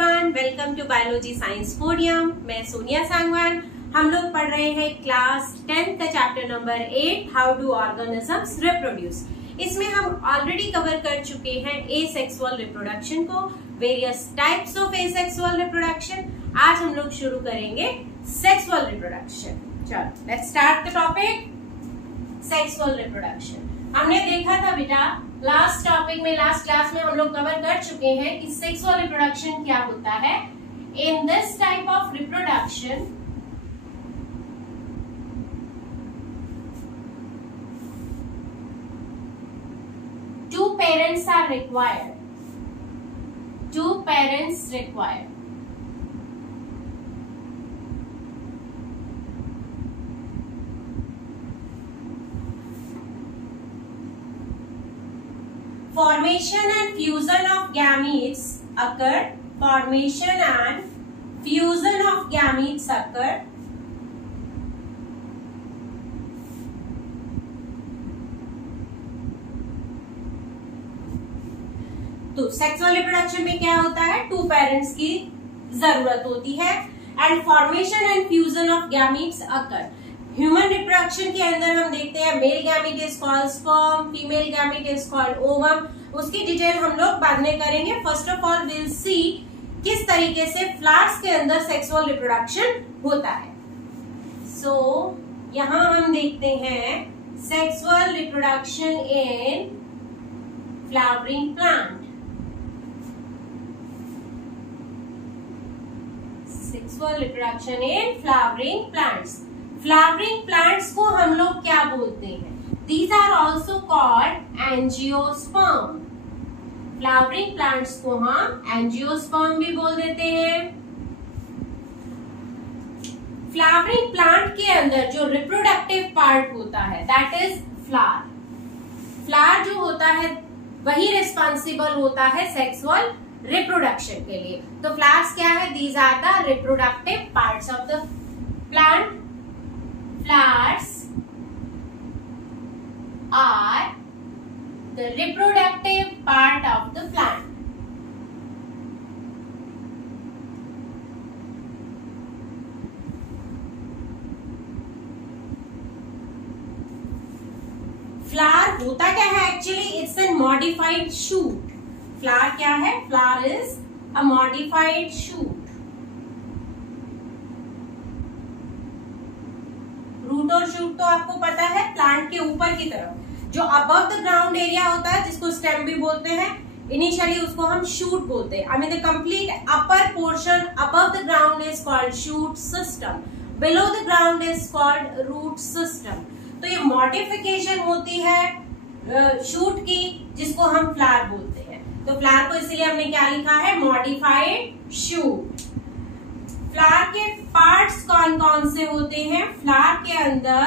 Everyone, welcome to biology science podium. मैं सोनिया सांगवान। हम लोग पढ़ रहे हैं क्लास 10 का chapter number 8, how do organisms reproduce. इसमें हम ऑलरेडी कवर कर चुके हैं एसेक्सुअल रिप्रोडक्शन को, various types of asexual reproduction. आज हम लोग शुरू करेंगे सेक्सुअल रिप्रोडक्शन। चलो let's start the topic sexual reproduction. हमने देखा था बेटा लास्ट क्लास में हम लोग कवर कर चुके हैं कि सेक्सुअल रिप्रोडक्शन क्या होता है। In this type of reproduction two parents are required. Formation and fusion of gametes occur. तो सेक्सुअल रिप्रोडक्शन में क्या होता है, टू पेरेंट्स की जरूरत होती है and formation and fusion of gametes occur. Human reproduction के अंदर हम देखते हैं male gamete is called sperm, female gamete is called ovum. उसकी डिटेल हम लोग बाद में करेंगे। First of all will see किस तरीके से फ्लावर्स के अंदर सेक्सुअल रिप्रोडक्शन होता है। सो यहां हम देखते हैं sexual reproduction in flowering plant. Sexual reproduction in flowering plants. Flowering plants को हम लोग क्या बोलते हैं? These are also called angiosperm. Flowering plants को हम एंजियोस्पर्म भी बोल देते हैं। फ्लावरिंग प्लांट के अंदर जो रिप्रोडक्टिव पार्ट होता है दैट इज फ्लावर। फ्लावर जो होता है वही रिस्पॉन्सिबल होता है सेक्सुअल रिप्रोडक्शन के लिए। तो फ्लावर्स क्या है? These are the reproductive parts of the plant. Flowers are the reproductive part of the plant. Flower होता क्या है actually? It's a modified shoot. Flower क्या है? Flower is a modified shoot. Root और शूट तो आपको पता है प्लांट के ऊपर की तरफ जो अबव द ग्राउंड एरिया होता है जिसको स्टेम भी बोलते हैं। इनिशियली उसको हम शूट बोलते हैं। I mean the complete upper portion above the ground is called shoot system, below the ground is called root system. तो ये मॉडिफिकेशन होती है शूट की जिसको हम फ्लावर बोलते हैं। तो फ्लावर को इसीलिए हमने क्या लिखा है? Modified shoot. फ्लावर के पार्ट्स कौन कौन से होते हैं? फ्लावर के अंदर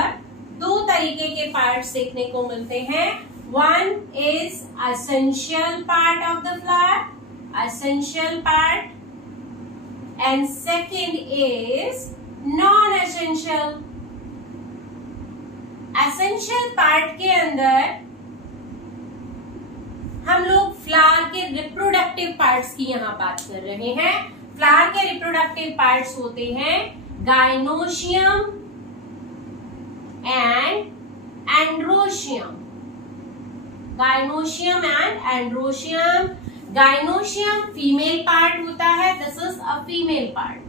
दो तरीके के पार्ट्स देखने को मिलते हैं। One is essential part of the flower, essential part, and second is non essential. Essential part के अंदर हम लोग फ्लावर के रिप्रोडक्टिव पार्ट्स की यहाँ बात कर रहे हैं। फ्लावर के रिप्रोडक्टिव पार्ट्स होते हैं gynoecium and androecium. Gynoecium and androecium. Gynoecium female part होता है, this is a female part,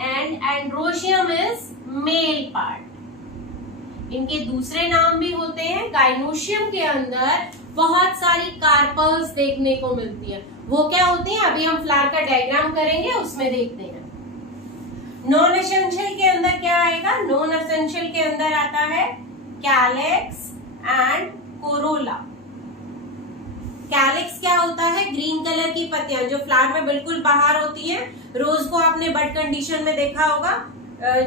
and androecium is male part. इनके दूसरे नाम भी होते हैं। गाइनोशियम के अंदर बहुत सारी कार्पल्स देखने को मिलती है। वो क्या होती है अभी हम फ्लावर का डायग्राम करेंगे उसमें देखते हैं। नॉन एसेंशियल के अंदर क्या आएगा? नॉन एसेंशियल के अंदर आता है कैलिक्स एंड कोरोला। कैलिक्स क्या होता है? ग्रीन कलर की पत्तियां जो फ्लावर में बिल्कुल बाहर होती हैं। रोज को आपने बड कंडीशन में देखा होगा,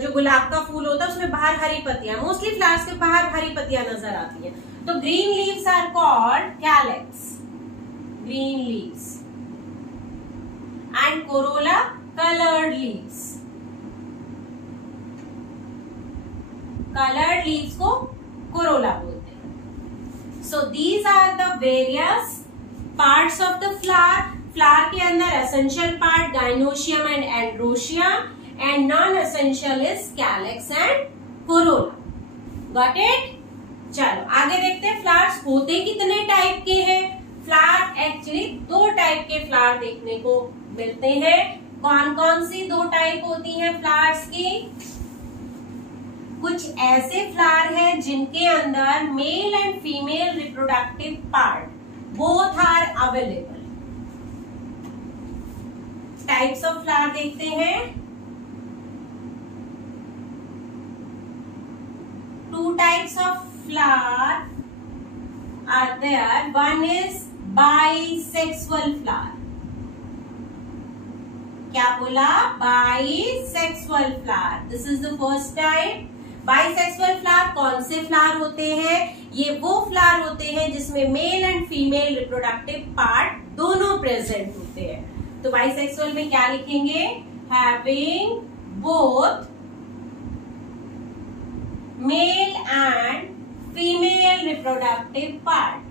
जो गुलाब का फूल होता है उसमें बाहर हरी पत्तियां, मोस्टली फ्लावर्स के बाहर हरी पत्तियां नजर आती हैं। तो green leaves are called calyx, green leaves, and corolla coloured leaves. Coloured leaves को कोरोला बोलते हैं। So these are the various parts of the flower. Flower के अंदर essential part gynoecium and androecium and non essential is calyx and corolla. Got it? चलो आगे देखते हैं flowers होते कितने टाइप के हैं। फ्लावर एक्चुअली 2 टाइप के फ्लावर देखने को मिलते हैं। कौन कौन सी 2 टाइप होती हैं फ्लावर्स की? कुछ ऐसे फ्लावर हैं जिनके अंदर male and female reproductive part both are available. Types of flower देखते हैं। 2 types of flower are there. One is bisexual flower. क्या बोला? Bisexual flower. This is the first type. Bisexual flower कौन से फ्लावर होते हैं? ये वो फ्लावर होते हैं जिसमें mail and female reproductive part दोनों प्रेजेंट होते हैं। तो बाइसेक्सुअल में क्या लिखेंगे? Having both male and female reproductive part.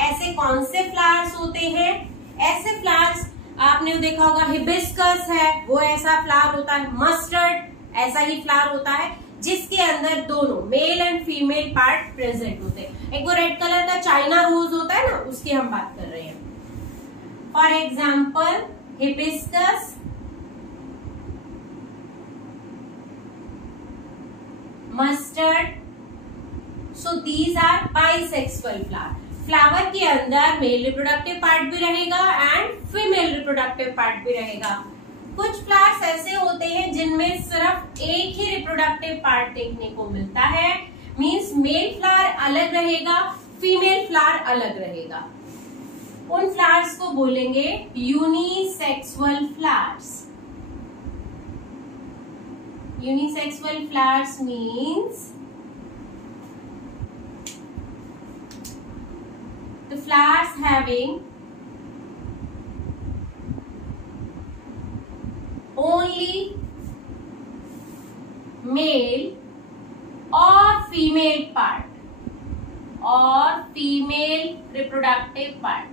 ऐसे कौन से फ्लावर्स होते हैं? ऐसे फ्लावर्स आपने देखा होगा, हिबिस्कस है वो ऐसा फ्लावर होता है, मस्टर्ड ऐसा ही फ्लावर होता है जिसके अंदर दोनों male and female part present होते हैं। एक वो रेड कलर का चाइना रोज होता है ना, उसकी हम बात कर रहे हैं। For example hibiscus, mustard, so these are bisexual flower. Flower के अंदर मेल रिप्रोडक्टिव पार्ट भी रहेगा एंड फीमेल रिप्रोडक्टिव पार्ट भी रहेगा। कुछ फ्लावर्स ऐसे होते हैं जिनमें सिर्फ एक ही रिप्रोडक्टिव पार्ट देखने को मिलता है, मींस मेल फ्लावर अलग रहेगा, फीमेल फ्लावर अलग रहेगा। उन फ्लावर्स को बोलेंगे unisexual flowers. Unisexual flowers means the flowers having only male or female part or female reproductive part.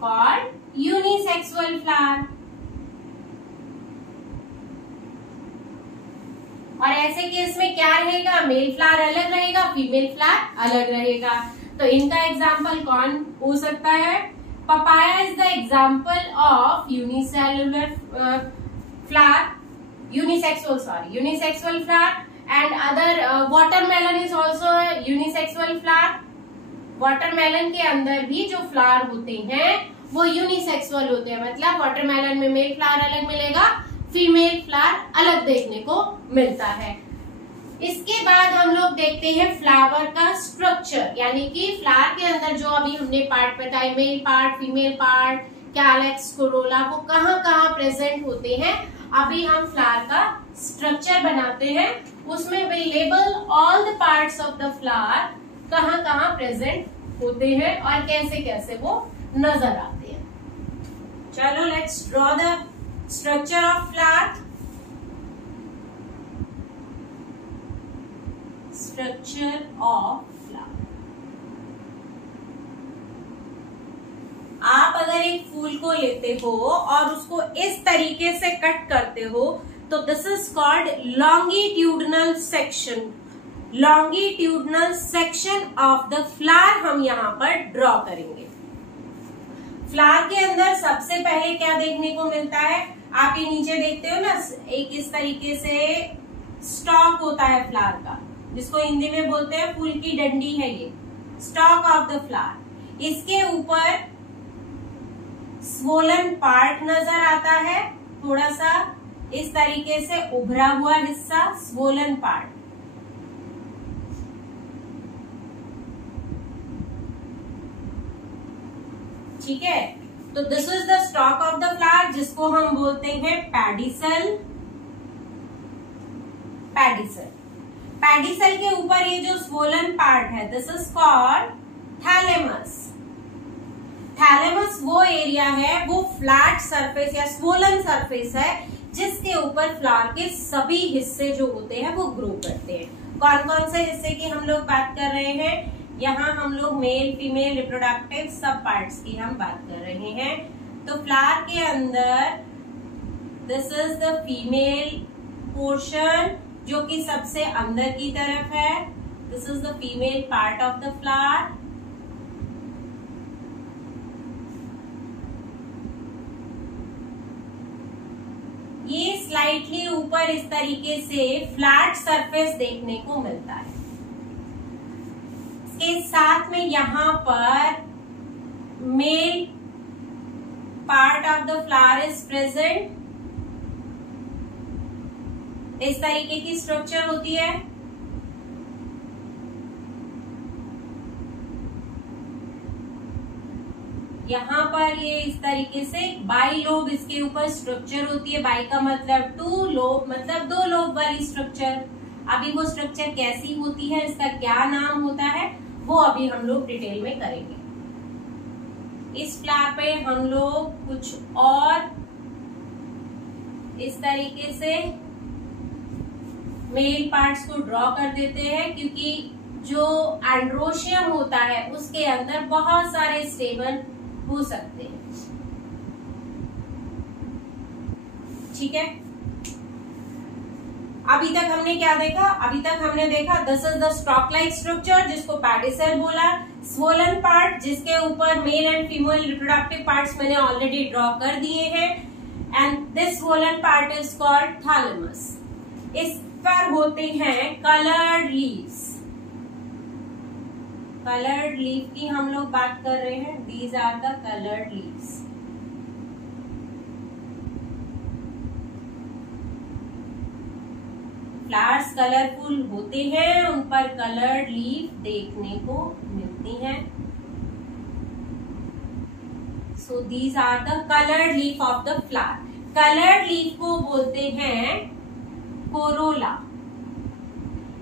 Called unisexual flower. और ऐसे केस में क्या रहेगा? मेल फ्लावर अलग रहेगा, फीमेल फ्लावर अलग रहेगा। तो इनका एग्जाम्पल कौन हो सकता है? Papaya is the example of unicellular flower, unisexual flower and other watermelon is also unisexual flower. Watermelon के अंदर भी जो फ्लावर होते हैं वो यूनिसेक्सुअल होते हैं, मतलब वाटरमेलन में मेल फ्लावर अलग मिलेगा, फीमेल फ्लावर अलग देखने को मिलता है। इसके बाद हम लोग देखते हैं फ्लावर का स्ट्रक्चर, यानी कि फ्लावर के अंदर जो अभी हमने पार्ट बताए, male part, female part, calyx, Corolla, वो कहाँ कहाँ प्रेजेंट होते हैं। अभी हम फ्लावर का स्ट्रक्चर बनाते हैं, उसमें will label all the parts of the flower, कहाँ कहाँ प्रेजेंट होते हैं और कैसे कैसे वो नजर आते हैं। चलो let's draw the structure of flower. Structure of flower. आप अगर एक फूल को लेते हो और उसको इस तरीके से कट करते हो तो this is called longitudinal section. Longitudinal section of the flower हम यहाँ पर ड्रॉ करेंगे। फ्लावर के अंदर सबसे पहले क्या देखने को मिलता है? आप ये नीचे देखते हो ना, एक इस तरीके से स्टॉक होता है फ्लावर का, जिसको हिंदी में बोलते हैं फूल की डंडी है, ये स्टॉक ऑफ द फ्लावर। इसके ऊपर स्वोलन पार्ट नजर आता है, थोड़ा सा इस तरीके से उभरा हुआ हिस्सा, स्वोलन पार्ट। ठीक है, तो this is the stalk of the flower, जिसको हम बोलते हैं पेडिसल। पेडिसल, पेडिसल के ऊपर ये जो स्वोलन पार्ट है, this is called thalamus. Thalamus वो एरिया है, वो फ्लैट सरफेस या स्वोलन सरफेस है जिसके ऊपर फ्लावर के सभी हिस्से जो होते हैं वो ग्रो करते हैं। कौन कौन से हिस्से की हम लोग बात कर रहे हैं? यहाँ हम लोग मेल फीमेल रिप्रोडक्टिव सब पार्ट्स की हम बात कर रहे हैं। तो फ्लावर के अंदर this is the female portion जो कि सबसे अंदर की तरफ है। This is the female part of the flower. ये स्लाइटली ऊपर इस तरीके से फ्लैट सरफेस देखने को मिलता है। इसके साथ में यहाँ पर male part of the flower is present. इस तरीके की स्ट्रक्चर होती है। यहाँ पर ये इस तरीके से बाई लोब इसके ऊपर स्ट्रक्चर होती है। बाई का मतलब 2, लोब मतलब 2 लोब वाली स्ट्रक्चर। अभी वो स्ट्रक्चर कैसी होती है, इसका क्या नाम होता है, वो अभी हम लोग डिटेल में करेंगे। इस फ्लावर पे हम लोग कुछ और इस तरीके से मेल पार्ट्स को ड्रॉ कर देते हैं, क्योंकि जो एंड्रोशियम होता है उसके अंदर बहुत सारे स्टेमन हो सकते हैं। ठीक है, अभी तक हमने क्या देखा? अभी तक हमने देखा this is the stalk like structure जिसको पेडिसेल बोला। स्वोलन पार्ट जिसके ऊपर mail and female reproductive parts मैंने ऑलरेडी ड्रॉ कर दिए हैं। And this swollen part is called thalamus. इस पर होते हैं कलर्ड लीव्स। कलर्ड लीफ की हम लोग बात कर रहे हैं। These are the coloured leaves. Flowers colourful होते हैं, उन पर कलर्ड लीफ देखने को मिलती हैं। So these are the coloured leaf of the flower. Coloured leaf को बोलते हैं कोरोला।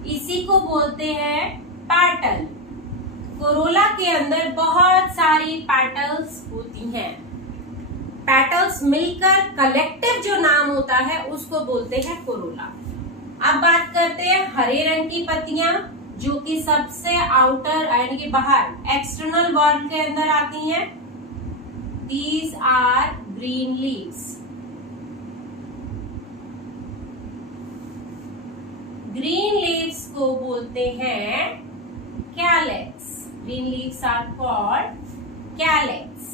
इसी को बोलते हैं पैटल। कोरोला के अंदर बहुत सारी पैटल्स होती हैं। पैटल्स मिलकर कलेक्टिव जो नाम होता है उसको बोलते हैं कोरोला। अब बात करते हैं हरे रंग की पत्तियां जो कि सबसे आउटर यानी कि बाहर एक्सटर्नल वॉल के अंदर आती हैं। These are green leaves. Green leaves को बोलते हैं calyx. Green leaves are called calyx.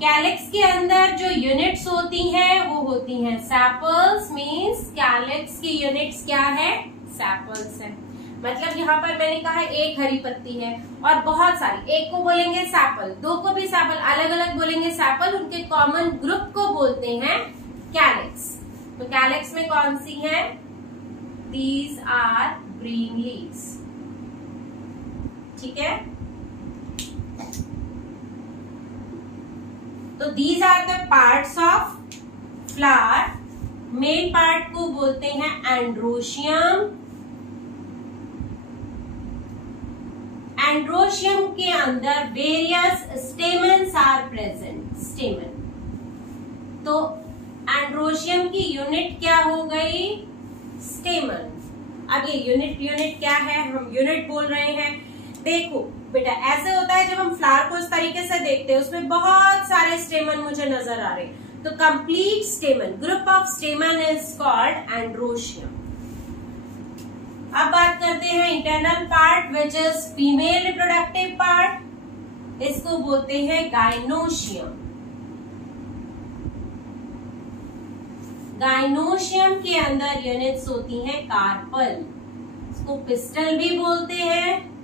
Calyx के अंदर जो यूनिट्स होती हैं वो होती हैं सेपल्स। मीन्स कैलेक्स की यूनिट्स क्या है? सेपल्स है। मतलब यहाँ पर मैंने कहा एक हरी पत्ती है और बहुत सारी, एक को बोलेंगे सेपल, दो को भी सेपल, अलग अलग बोलेंगे सेपल। उनके कॉमन ग्रुप को बोलते हैं कैलेक्स। तो कैलेक्स में कौन सी है? These are green leaves. ठीक है, तो these are the parts of flower. Male part को बोलते हैं एंड्रोशियम। एंड्रोशियम के अंदर various stamens are present. Stamen, तो एंड्रोशियम की यूनिट क्या हो गई? स्टेमन। अब ये यूनिट क्या है? हम यूनिट बोल रहे हैं। देखो बेटा, ऐसे होता है जब हम फ्लावर को इस तरीके से देखते हैं, उसमें बहुत सारे स्टेमन मुझे नजर आ रहे हैं। तो complete स्टेमन, group of स्टेमन is called androecium. अब बात करते हैं internal part which is female reproductive part. इसको बोलते हैं गाइनोशियम। गाइनोशियम के अंदर यूनिट्स होती हैं कार्पल। इसको पिस्टल भी बोलते हैं।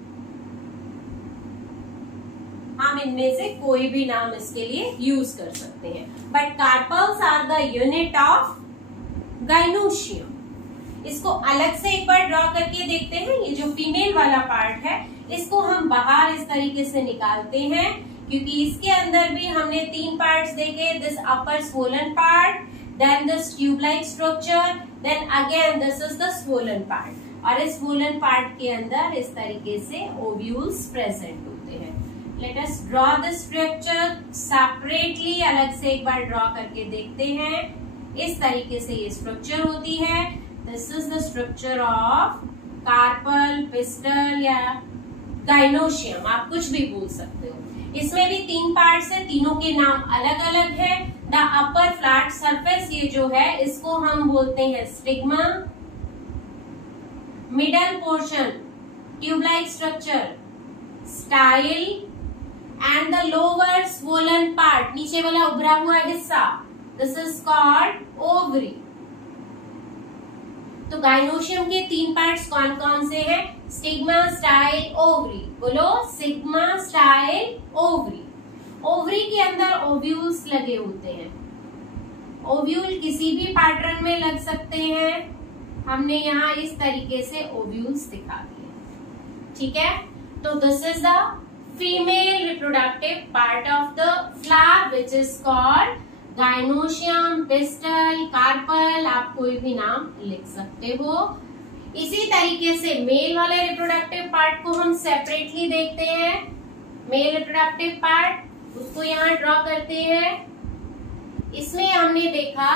हम इनमें से कोई भी नाम इसके लिए यूज कर सकते हैं, but carpels are the unit of gynoecium. इसको अलग से एक बार ड्रॉ करके देखते हैं। ये जो फीमेल वाला पार्ट है इसको हम बाहर इस तरीके से निकालते हैं, क्योंकि इसके अंदर भी हमने 3 पार्ट्स देखे। This upper swollen part, then this tube like structure, then again this is the swollen part. और इस स्वोलन पार्ट के अंदर इस तरीके से ओव्यूल्स प्रेजेंट होते हैं। Let us draw the structure separately. अलग से एक बार ड्रॉ करके देखते हैं। इस तरीके से ये स्ट्रक्चर होती है। This is the structure of carpel, pistil या गाइनोशियम, आप कुछ भी बोल सकते हो। इसमें भी 3 पार्ट्स है, तीनों के नाम अलग अलग है। द अपर फ्लैट सरफेस ये जो है इसको हम बोलते हैं stigma, middle portion tube like structure style and the lower swollen part, नीचे वाला उभरा हुआ हिस्सा, दिस इज कॉल्ड ओवरी। तो गाइनोशियम के 3 पार्ट्स कौन कौन से हैं? Stigma, style, ovary. बोलो, सिग्मा, स्टाइल, ओवरी। ओवरी के अंदर ओव्यूल्स लगे होते हैं। ओव्यूल किसी भी पैटर्न में लग सकते हैं। हमने यहाँ इस तरीके से ओव्यूल्स दिखा दिए, ठीक है। तो this is the female reproductive part of the flower which is called gynoecium, pistil, carpel, आप कोई भी नाम लिख सकते हो। इसी तरीके से मेल वाले रिप्रोडक्टिव पार्ट को हम सेपरेटली देखते हैं। मेल रिप्रोडक्टिव पार्ट उसको यहाँ ड्रॉ करते हैं। इसमें हमने देखा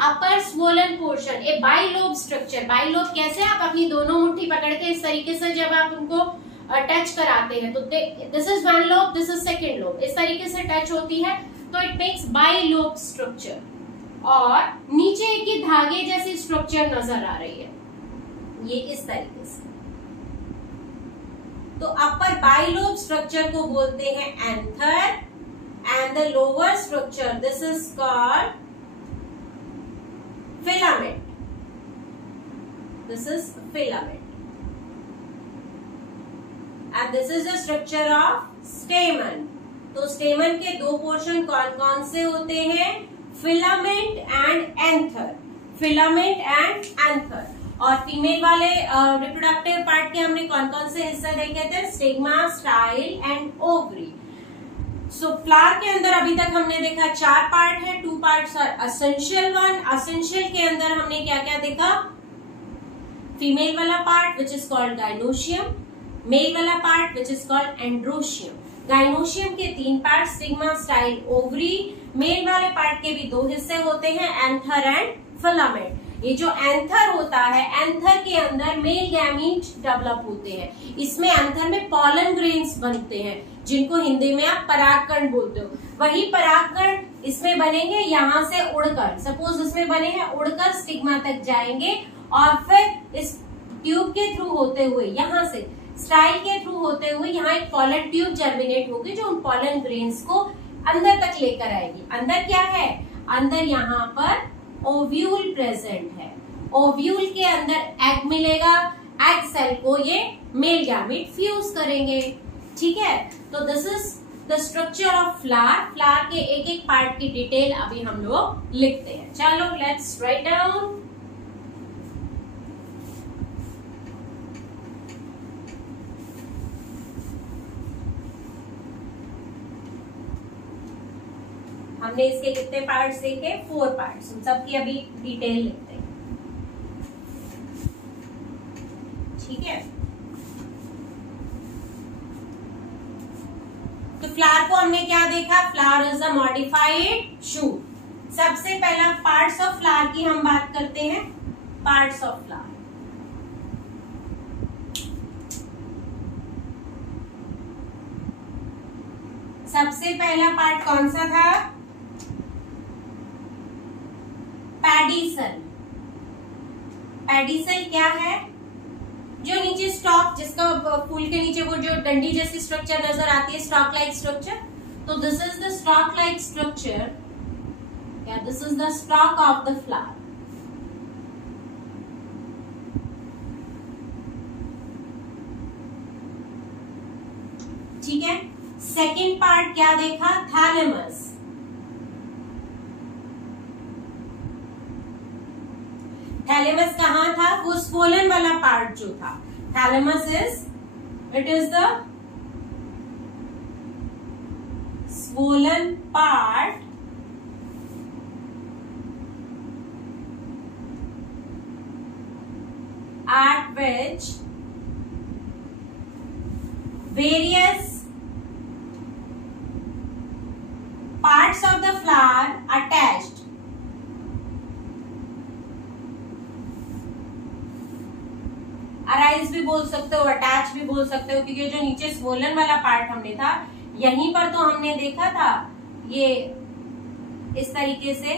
अपर स्वोलन पोर्शन, ए बाइलोब स्ट्रक्चर। बाइलोब कैसे? आप अपनी दोनों मुट्ठी पकड़ के इस तरीके से जब आप उनको टच कराते हैं तो this is one lobe, this is second lobe, इस तरीके से टच होती है तो इट मेक्स बाइलोब स्ट्रक्चर। और नीचे की धागे जैसी स्ट्रक्चर नजर आ रही है ये इस तरीके से। तो अपर बाइलोब स्ट्रक्चर को बोलते हैं anther and the lower structure this is called filament, this is filament and this is the structure of स्टेमन। तो स्टेमन के 2 पोर्शन कौन कौन से होते हैं? Filament and anther, filament and anther. और फीमेल वाले रिप्रोडक्टिव पार्ट के हमने कौन कौन से हिस्से देखे थे? Stigma, style and ovary. So flower के अंदर अभी तक हमने देखा 4 पार्ट है, 2 parts are essential one. Essential के अंदर हमने क्या क्या देखा? फीमेल वाला part which is called gynoecium, male वाला part which is called androecium. Gynoecium के 3 part stigma, style, ovary. Male वाले पार्ट के भी 2 हिस्से होते हैं, एंथर एंड फिलामेंट। ये जो एंथर होता है, एंथर के अंदर मेल गैमीट डेवलप होते हैं। इसमें एंथर में पॉलन ग्रेन्स बनते हैं जिनको हिंदी में आप परागकण बोलते हो। वही परागकण इसमें बनेंगे, यहाँ से उड़कर, सपोज इसमें बने हैं, उड़कर स्टिग्मा तक जाएंगे और फिर इस ट्यूब के थ्रू होते हुए यहाँ से स्टाइल के थ्रू होते हुए यहाँ एक पॉलन ट्यूब जर्मिनेट होगी जो उन पॉलन ग्रेन्स को अंदर तक लेकर आएगी। अंदर क्या है? अंदर यहाँ पर ओव्यूल प्रेजेंट है। ओव्यूल के अंदर एग मिलेगा, एग सेल को ये मेल गैमीट फ्यूज करेंगे, ठीक है। तो this is the structure of flower. Flower के एक एक पार्ट की डिटेल अभी हम लोग लिखते हैं। चलो लेट्स राइट डाउन। हमने इसके कितने पार्ट्स देखे? 4 पार्ट्स। हम सबकी अभी डिटेल लिखते हैं, ठीक है। तो फ्लावर को हमने क्या देखा? Flower is a modified shoot. सबसे पहला पार्ट्स ऑफ फ्लावर की हम बात करते हैं। पार्ट्स ऑफ फ्लावर, सबसे पहला पार्ट कौन सा था? पेडिसल। पेडिसल क्या है? जो नीचे स्टॉक, जिसका फूल के नीचे वो जो डंडी जैसी स्ट्रक्चर नजर आती है, स्टॉक लाइक स्ट्रक्चर। तो this is the stalk like structure, या this is the stalk of the flower. ठीक है। सेकेंड पार्ट क्या देखा? थैलेमस। थैलेमस कहाँ था? वो स्वोलन वाला पार्ट जो था। Thalamus it is the swollen part at which various parts of the flower attached arise भी बोल सकते हो, अटैच भी बोल सकते हो, क्योंकि जो नीचे स्वोलन वाला पार्ट हमने था यहीं पर तो हमने देखा था ये इस तरीके से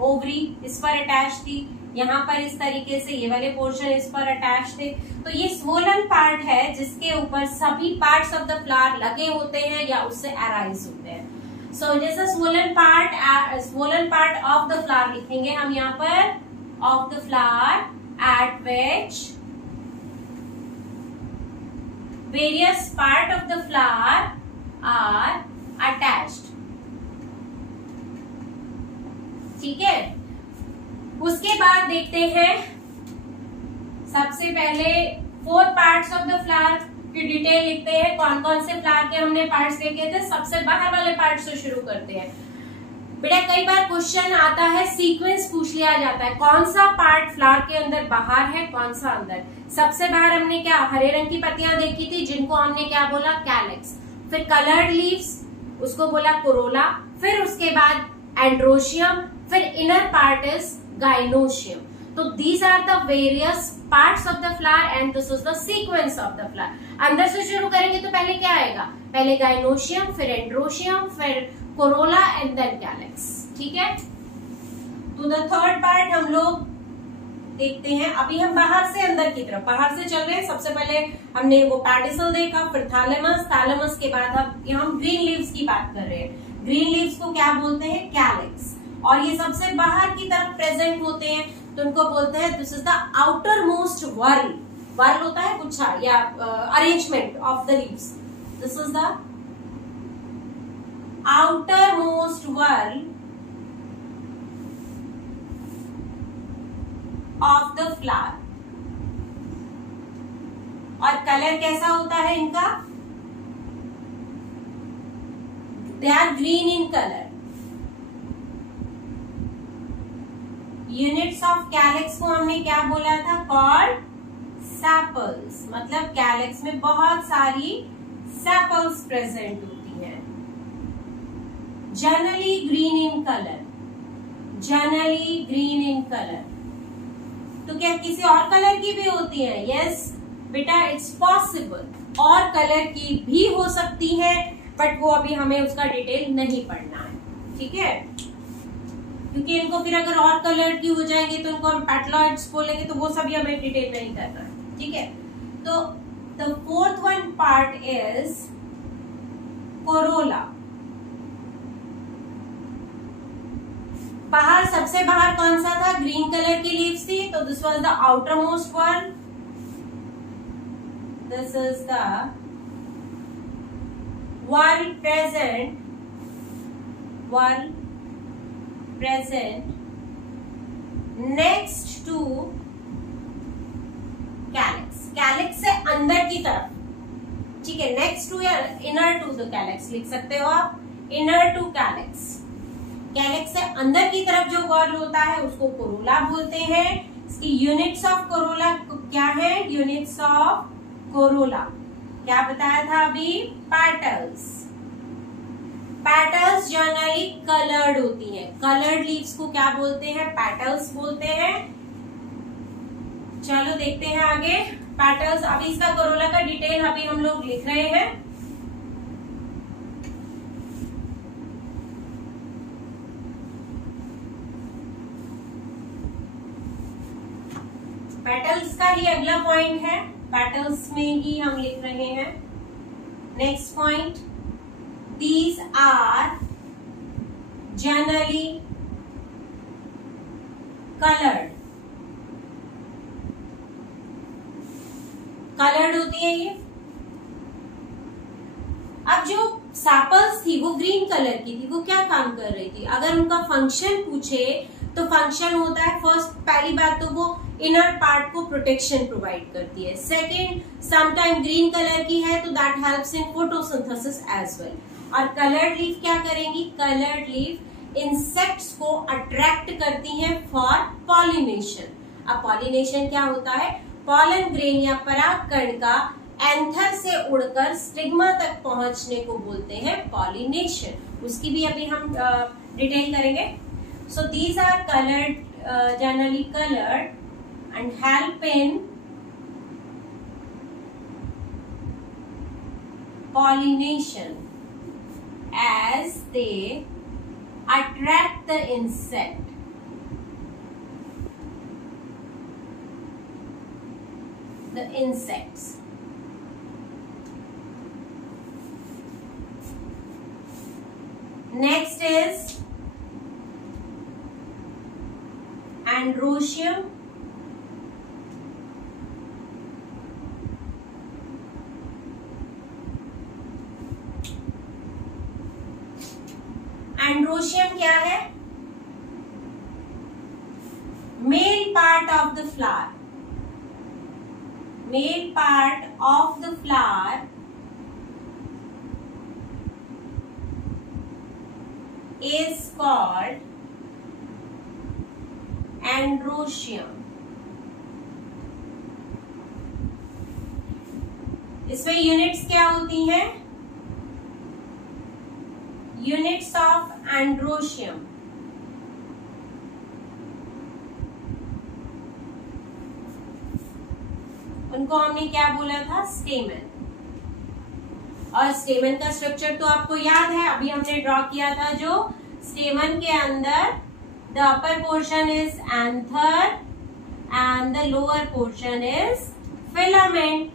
ओवरी इस पर अटैच थी, यहाँ पर इस तरीके से ये वाले पोर्शन इस पर अटैच थे। तो ये स्वोलन पार्ट है जिसके ऊपर सभी पार्ट्स ऑफ द फ्लावर लगे होते हैं या उससे अराइज होते हैं। सो जैसा swollen part of the flower लिखेंगे हम यहाँ पर, of the flower at which various part of the flower are attached. ठीक है, उसके बाद देखते हैं सबसे पहले 4 पार्ट्स ऑफ द फ्लावर की डिटेल लिखते हैं। कौन कौन से फ्लावर के हमने पार्ट्स देखे थे, सबसे बाहर वाले पार्ट से शुरू करते हैं। बेटा कई बार क्वेश्चन आता है, सीक्वेंस पूछ लिया जाता है, कौन सा पार्ट फ्लावर के अंदर बाहर है, कौन सा अंदर। सबसे बाहर हमने क्या हरे रंग की पत्तियां देखी थी जिनको हमने क्या बोला, कैलिक्स। फिर कलर्ड लीव्स उसको बोला कोरोला, फिर उसके बाद एंड्रोशियम, फिर इनर पार्ट इज गाइनोशियम। तो these are the various parts of the flower and this is the sequence of the flower. अंदर से शुरू करेंगे तो पहले क्या आएगा, पहले गाइनोशियम, फिर एंड्रोशियम, फिर कोरोला एंड देन कैलिक्स। ठीक है, तो द थर्ड पार्ट हम लोग देखते हैं। अभी हम बाहर से अंदर की तरफ, बाहर से चल रहे हैं। सबसे पहले हमने वो पैडिसल देखा, फिर थैलेमस, थैलेमस के बाद अब हम ग्रीन लीव्स की बात कर रहे हैं। ग्रीन लीव्स को क्या बोलते हैं, कैलिक्स। और ये सबसे बाहर की तरफ प्रेजेंट होते हैं तो उनको बोलते हैं this is the outer most whorl. Whorl होता है गुच्छा या arrangement of the leaves. This is the outer most whorl of the flower. और कलर कैसा होता है इनका, they are green in colour. Units of calyx को हमने क्या बोला था, कॉल्ड सैपल्स। मतलब कैलिक्स में बहुत सारी सैपल्स प्रेजेंट होती हैं। Generally green in colour, generally green in colour. तो क्या किसी और कलर की भी होती है? यस बेटा, इट्स पॉसिबल और कलर की भी हो सकती है, बट वो अभी हमें उसका डिटेल नहीं पढ़ना है। ठीक है, क्योंकि इनको फिर अगर और कलर की हो जाएंगे तो इनको हम पेटलॉइड्स बोलेंगे, तो वो सभी हमें डिटेल नहीं करना है। ठीक है, तो the fourth one part is Corolla. बाहर सबसे बाहर कौन सा था, ग्रीन कलर की लीव्स थी, तो this was the outer most one. This is the one present next to calyx. Calyx से अंदर की तरफ, ठीक है, नेक्स्ट टू या इनर टू द कैलिक्स लिख सकते हो आप, इनर टू कैलिक्स। कैलिक्स से अंदर की तरफ जो वर्ल होता है उसको कोरोला बोलते हैं। इसकी यूनिट्स ऑफ कोरोला क्या है, यूनिट्स ऑफ कोरोला क्या बताया था अभी, पेटल्स। पेटल्स जनरली कलर्ड होती हैं। कलर्ड लीव्स को क्या बोलते हैं, पेटल्स बोलते हैं। चलो देखते हैं आगे पेटल्स। अभी इसका कोरोला का डिटेल अभी हम लोग लिख रहे हैं। पेटल्स का ही अगला पॉइंट है, पेटल्स में ही हम लिख रहे हैं। Next point, these are generally colored। Coloured होती है ये। अब जो सैपल्स थी वो ग्रीन कलर की थी, वो क्या काम कर रही थी, अगर उनका फंक्शन पूछे तो फंक्शन होता है, फर्स्ट पहली बात तो वो इनर पार्ट को प्रोटेक्शन प्रोवाइड करती है। सेकेंड, समटाइम ग्रीन कलर की है तो that helps in photosynthesis as well. और कलर्ड लीफ क्या करेंगी, कलर्ड लीफ इंसेक्ट्स को अट्रैक्ट करती हैं फॉर पॉलिनेशन। अब पॉलिनेशन क्या होता है, पॉलन ग्रेन या परागकण का एंथर से उड़कर स्टिग्मा तक पहुंचने को बोलते हैं पॉलिनेशन। उसकी भी अभी हम डिटेल करेंगे। So these are coloured, generally coloured and help in pollination as they attract the insect. The insects. Next is Androecium. Androecium क्या है? Male part of the flower. Male part of the flower is called Androecium. इसमें units क्या होती हैं? Units of Androecium. उनको हमने क्या बोला था? स्टेमन. और स्टेमन का स्ट्रक्चर तो आपको याद है, अभी हमने ड्रॉ किया था जो स्टेमन के अंदर the upper portion is anther and the lower portion is filament.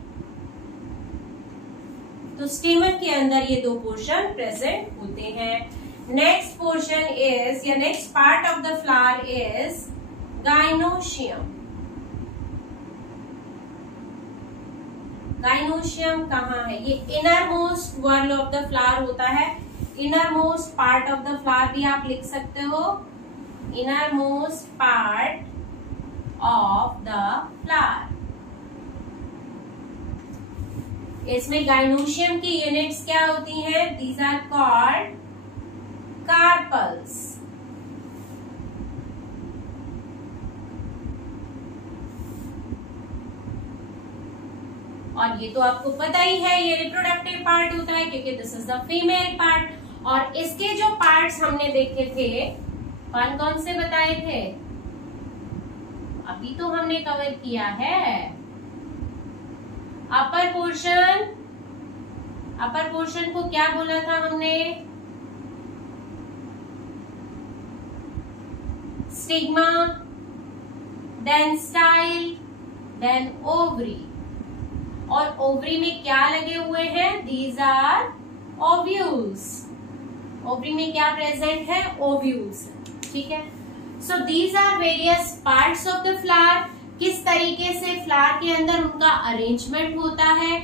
तो स्टेमन के अंदर ये दो पोर्शन प्रेजेंट होते हैं. नेक्स्ट पोर्शन इज या next part of the flower is gynoecium. Gynoecium कहाँ है? ये inner most whorl of the flower होता है. Inner most part of the flower भी आप लिख सकते हो. Inner most part of the flower. इसमें गाइनोशियम की यूनिट्स क्या होती हैं? These are called carpels. और ये तो आपको पता ही है, ये रिप्रोडक्टिव पार्ट होता है क्योंकि this is the female part. और इसके जो पार्ट्स हमने देखे थे, कौन कौन से बताए थे? अभी तो हमने कवर किया है. अपर पोर्शन को क्या बोला था हमने? Stigma, then style, then ovary. और ओवरी में क्या लगे हुए हैं? These are ovules. ओवरी में क्या प्रेजेंट है? ओव्यूल्स. ठीक है. So these are various parts of the flower. किस तरीके से फ्लावर के अंदर उनका अरेंजमेंट होता है.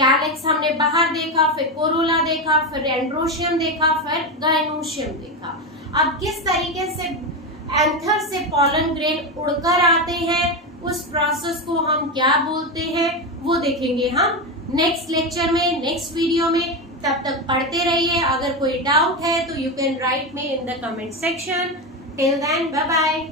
कैलिक्स हमने बाहर देखा, फिर कोरोला देखा, फिर एंड्रोशियम देखा, फिर गाइनोशियम देखा. अब किस तरीके से एंथर से पॉलन ग्रेन उड़कर आते हैं, उस प्रोसेस को हम क्या बोलते हैं, वो देखेंगे हम नेक्स्ट लेक्चर में, नेक्स्ट वीडियो में. तब तक पढ़ते रहिए. अगर कोई डाउट है तो you can write me in the comment section. Till then, bye bye.